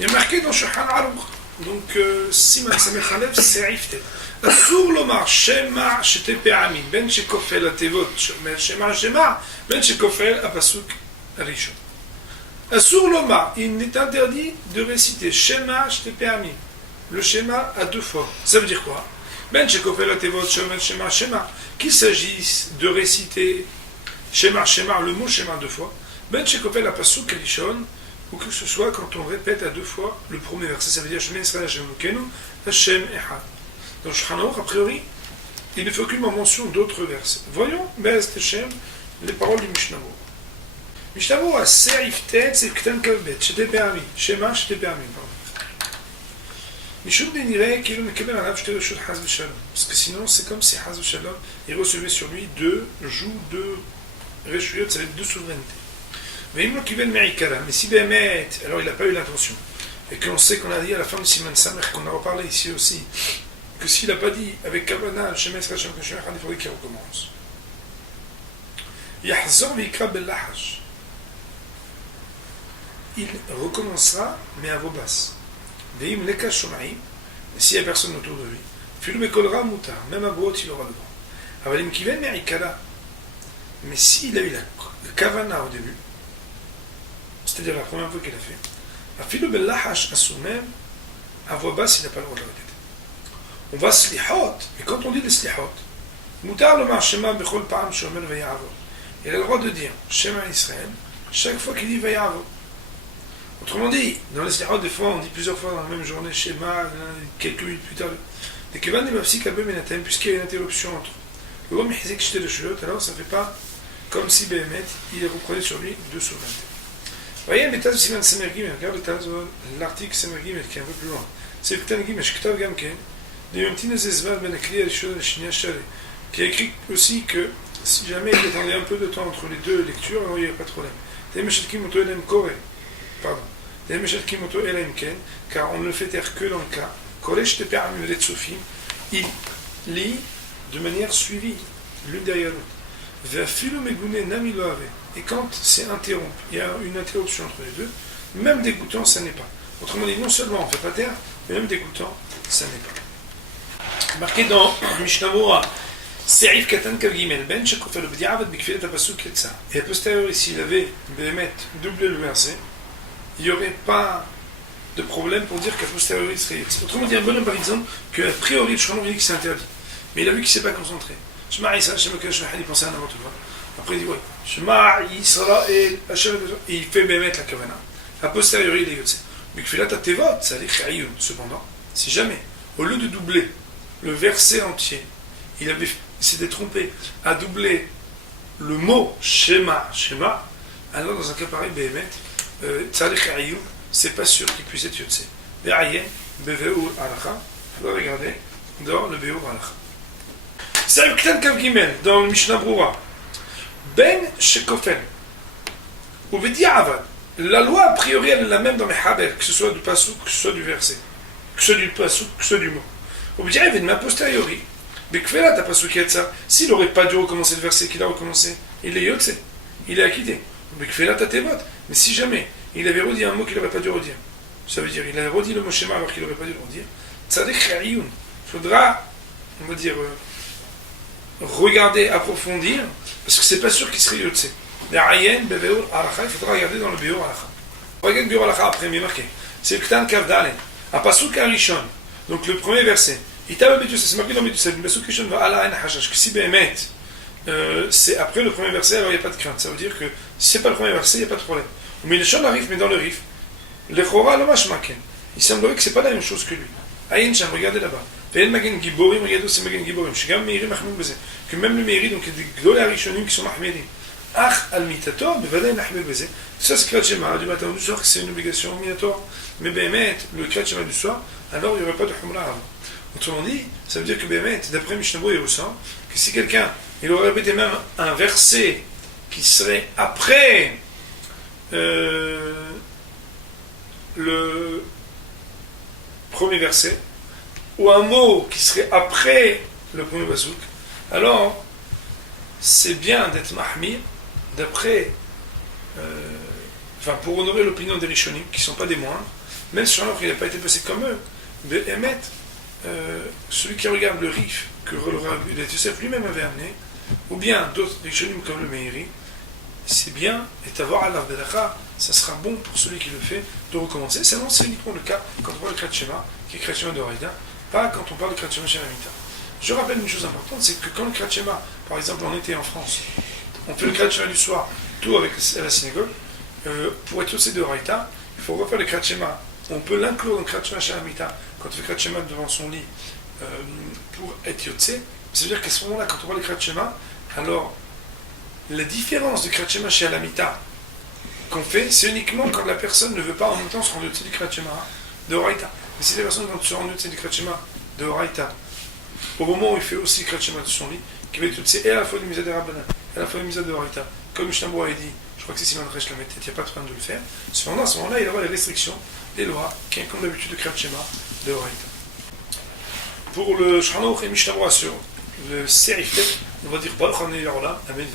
Il est marqué dans Shulchan Aruch. Donc, Siman Samech Alev, c'est Riftet. Asur lomar shema shete pe'amim ben shekofel atevot shema shema ben shekofel apasuk rishon. Asur lomar, il est interdit de réciter shema shete pe'amim, le shema à deux fois. Ça veut dire quoi? Ben shekofel atevot shema shema, qu'il s'agisse de réciter shema shema, le mot shema deux fois, ben shekofel apasuk rishon, ou que ce soit quand on répète à deux fois le premier verset. Ça veut dire Shema Yisrael Hashem Elokenu Hashem Echad. Dans Shulchan Aruch, a priori, il ne fait aucunement mention d'autres versets. Voyons, Be'ez Hashem, les paroles du Mishnah Berurah. Mishnah Berurah, Seif Tet, c'est K'tan Kavbet, Shete Pe'amim, Shema Shete Pe'amim, pardon. Mishum Denireh, Kilou Mekebel Alav Shete Reshut Chaz V'Shalom. Parce que sinon, c'est comme si Chaz V'Shalom, il recevait sur lui deux jougs, deux Reshuyot, ça veut dire deux souverainetés. Mais si Bémet, alors il n'a pas eu l'intention, et qu'on sait qu'on a dit à la fin de Siman Samech, qu'on a reparlé ici aussi, que s'il n'a pas dit avec Kavana, Shemes Hashem Hashem, il faudrait qu'il recommence. Yahzor Vikra Bellahaj. Il recommencera, mais à voix basse. Veim Leka Shomaim, s'il n'y a personne autour de lui, Filou Mekolra Moutar, même à voix, il aura le droit. Avalim Kiven Merikala, mais s'il a eu la Kavana au début, c'est-à-dire la première fois qu'il a fait, Afilo Bellahash Assour même, à voix basse, il n'a pas le droit de le répéter. On va slihot, et quand on dit les slihot, Moutar le Shema Bechol Pa'am Shomer Vayavor. Il a le droit de dire Shema Israël chaque fois qu'il dit Vayavor. Autrement dit, dans les slihot, des fois, on dit plusieurs fois dans la même journée Shema, quelques minutes plus tard. Dès que Van Mafsik Abem Menatem, puisqu'il y a une interruption entre le Rome Hizek Shete de Shulot, alors ça ne fait pas comme si Behemet, il reprenait sur lui deux souverainetés. Voyez, l'état de Siman Semergim, regarde l'état de l'article Semergim qui est un peu plus loin. C'est le Ktan Gim, Shktav Gamken, de Yomtin Zezval Ben Akli Arishon Shnia Shale, qui a écrit aussi que si jamais il attendait un peu de temps entre les deux lectures, alors il n'y a pas de problème. Temeshelkim Oto Elem Kore, pardon. Temeshelkim Oto Elem Ken, car on ne le fait taire que dans le cas. Koresh Teper Amulet Sophie, il lit de manière suivie, l'une derrière l'autre. Et quand c'est interrompu, il y a une interruption entre les deux, même dégoûtant, ça n'est pas. Autrement dit, non seulement on ne fait pas taire, mais même dégoûtant, ça n'est pas. Marqué dans Mishnah Berurah, Seif Katan Kav Gimel, Ben Shekofel B'diavad B'kfilet Apasuk Letza. Et a posteriori, s'il avait Bémet doublé le verset, il n'y aurait pas de problème pour dire qu'à posteriori il serait. Autrement dit, un bonhomme par exemple, qu'a priori le Shulchan dit que c'est interdit, mais il a vu qu'il ne s'est pas concentré. Shema Yisrael, Hashem Elokenu Hashem Echad, il pensait à n'importe quoi. Après il dit, oui, Shema Yisrael, Hashem Elokenu, et il fait Bémet la Kavana. A posteriori, il est Yotze. Mais Kfilat Atevot, ça dit Chayun. Cependant, si jamais, au lieu de doubler le verset entier, il s'était trompé à doubler le mot Shema, Shema, alors dans un cas pareil, Bémet, Tzadik Chayun, c'est pas sûr qu'il puisse être Yotze. Ve'ayen, Beveur Alacha, il faut regarder dans le Beur Alacha. C'est un Ktan Kav Gimel, dans le Mishnah Berurah. Ben Shekofel. Ou B'diavad. La loi, a priori, elle est la même dans les Haber, que ce soit du Pasuk, que ce soit du verset, que ce soit du Pasuk, que ce soit du mot. Ou B'diavad, mais a posteriori. B'kvelat a Pasuk Yetza. S'il n'aurait pas dû recommencer le verset qu'il a recommencé, il est Yotze. Il est acquitté. B'kvelat a Tevot. Mais si jamais il avait redit un mot qu'il n'aurait pas dû redire, ça veut dire il a redit le mot Shema alors qu'il n'aurait pas dû le redire, Tzadik Chayun. Il faudra, on va dire, regarder, approfondir, parce que c'est pas sûr qu'il serait Yotze. Il faudra regarder dans le Beur Alacha. On regarde le Beur Alacha après, mais marqué. C'est le Ktan Kav Dalen. A Pasuk Arishon. Donc le premier verset. C'est marqué dans Médusa. Pasuk Arishon va ala en hashash. Que si Bémet, c'est après le premier verset, alors il n'y a pas de crainte. Ça veut dire que si c'est pas le premier verset, il n'y a pas de problème. Mais le Shon arrive, mais dans le Rif, le Chora Lomash Maken. Il semblerait que c'est pas la même chose que lui. Ayen Sham, regardez là-bas. Ve'en Magen Giborim, regardez aussi Magen Giborim. Shigam Meiri Mahmoud Bezé. Que même le Meiri, donc il y a des Gdolei Arishonim qui sont Mahmedim. Ach al mitator, bevadai nahmel bezé. Ça c'est Kriyat Shema du matin ou du soir, c'est une obligation minator. Mais Bémet, le Kriyat Shema du soir, alors il n'y aurait pas de Humra avant. Autrement dit, ça veut dire que Bémet, d'après Mishnah Berurah, il ressent que si quelqu'un, il aurait répété même un verset qui serait après le premier verset, ou un mot qui serait après le premier basouk, alors c'est bien d'être mahmir d'après, pour honorer l'opinion des Rishonim, qui ne sont pas des moindres, même si il n'a pas été passé comme eux, de Emet, celui qui regarde le rif que le Rabbi Yosef lui-même avait amené, ou bien d'autres Rishonim comme le Meiri, c'est bien, et d'avoir à l'Avdelacha, ça sera bon pour celui qui le fait de recommencer. C'est uniquement le cas quand on parle de Kriyat Shema, qui est Kriyat Shema de Raïda, pas quand on parle de Kriyat Shema chez Amita. Je rappelle une chose importante, c'est que quand le Kriyat Shema, par exemple en été en France, on fait le Kriyat Shema du soir, tout avec la synagogue, pour être aussi de Raïda, il faut refaire le Kriyat Shema. On peut l'inclure dans le Kriyat Shema chez Amita, quand on fait Kriyat Shema devant son lit, pour être Yotse. C'est-à-dire qu'à ce moment-là, quand on voit le Kriyat Shema, alors la différence du Kriyat Shema chez Alamita qu'on fait, c'est uniquement quand la personne ne veut pas en même temps se rendre Yotse du Kriyat Shema de Horaïta. Mais si la personne veut se rendre Yotse du Kriyat Shema de Horaïta, au moment où il fait aussi le Kriyat Shema de son lit, qui va être Yotse et à la fois de Misa de Rabbanan, et à la fois de Misa de Horaïta, comme Mishnah a dit, je crois que c'est Simon Resh la mettait, il n'y a pas de problème de le faire. Cependant, à ce moment-là, il aura les restrictions, les lois, qui incombe d'habitude le Kriyat Shema de Horaïta. Pour le Shulchan Aruch et Mishnah sur le Serif Tet, on va dire Baruch Hanei Olam, Amen.